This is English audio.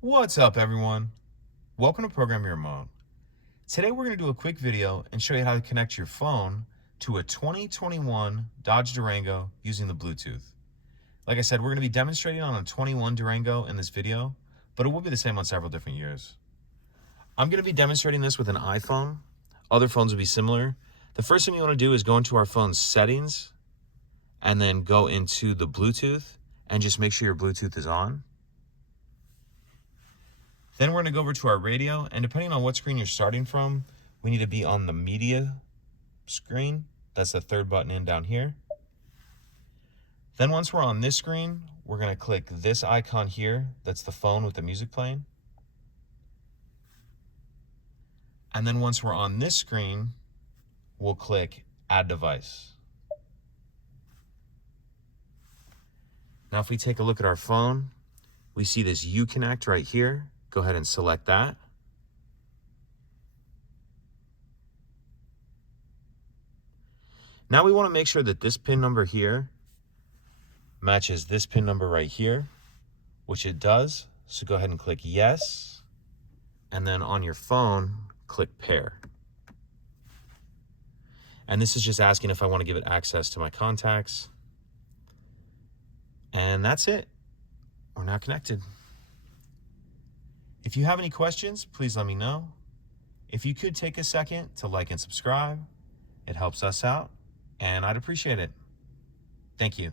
What's up, everyone? Welcome to Program Your Remote. Today we're going to do a quick video and show you how to connect your phone to a 2021 Dodge Durango using the Bluetooth. Like I said, we're going to be demonstrating on a 21 Durango in this video, but it will be the same on several different years. I'm going to be demonstrating this with an iPhone. Other phones will be similar. The first thing you want to do is go into our phone's settings and then go into the Bluetooth and just make sure your Bluetooth is on. Then we're going to go over to our radio, and depending on what screen you're starting from, we need to be on the media screen. That's the third button in down here. Then once we're on this screen, we're going to click this icon here. That's the phone with the music playing. And then once we're on this screen, we'll click Add Device. Now if we take a look at our phone, we see this Uconnect right here. Go ahead and select that. Now we want to make sure that this pin number here matches this pin number right here, which it does. So go ahead and click yes. And then on your phone, click pair. And this is just asking if I want to give it access to my contacts. And that's it. We're now connected. If you have any questions, please let me know. If you could take a second to like and subscribe, it helps us out, and I'd appreciate it. Thank you.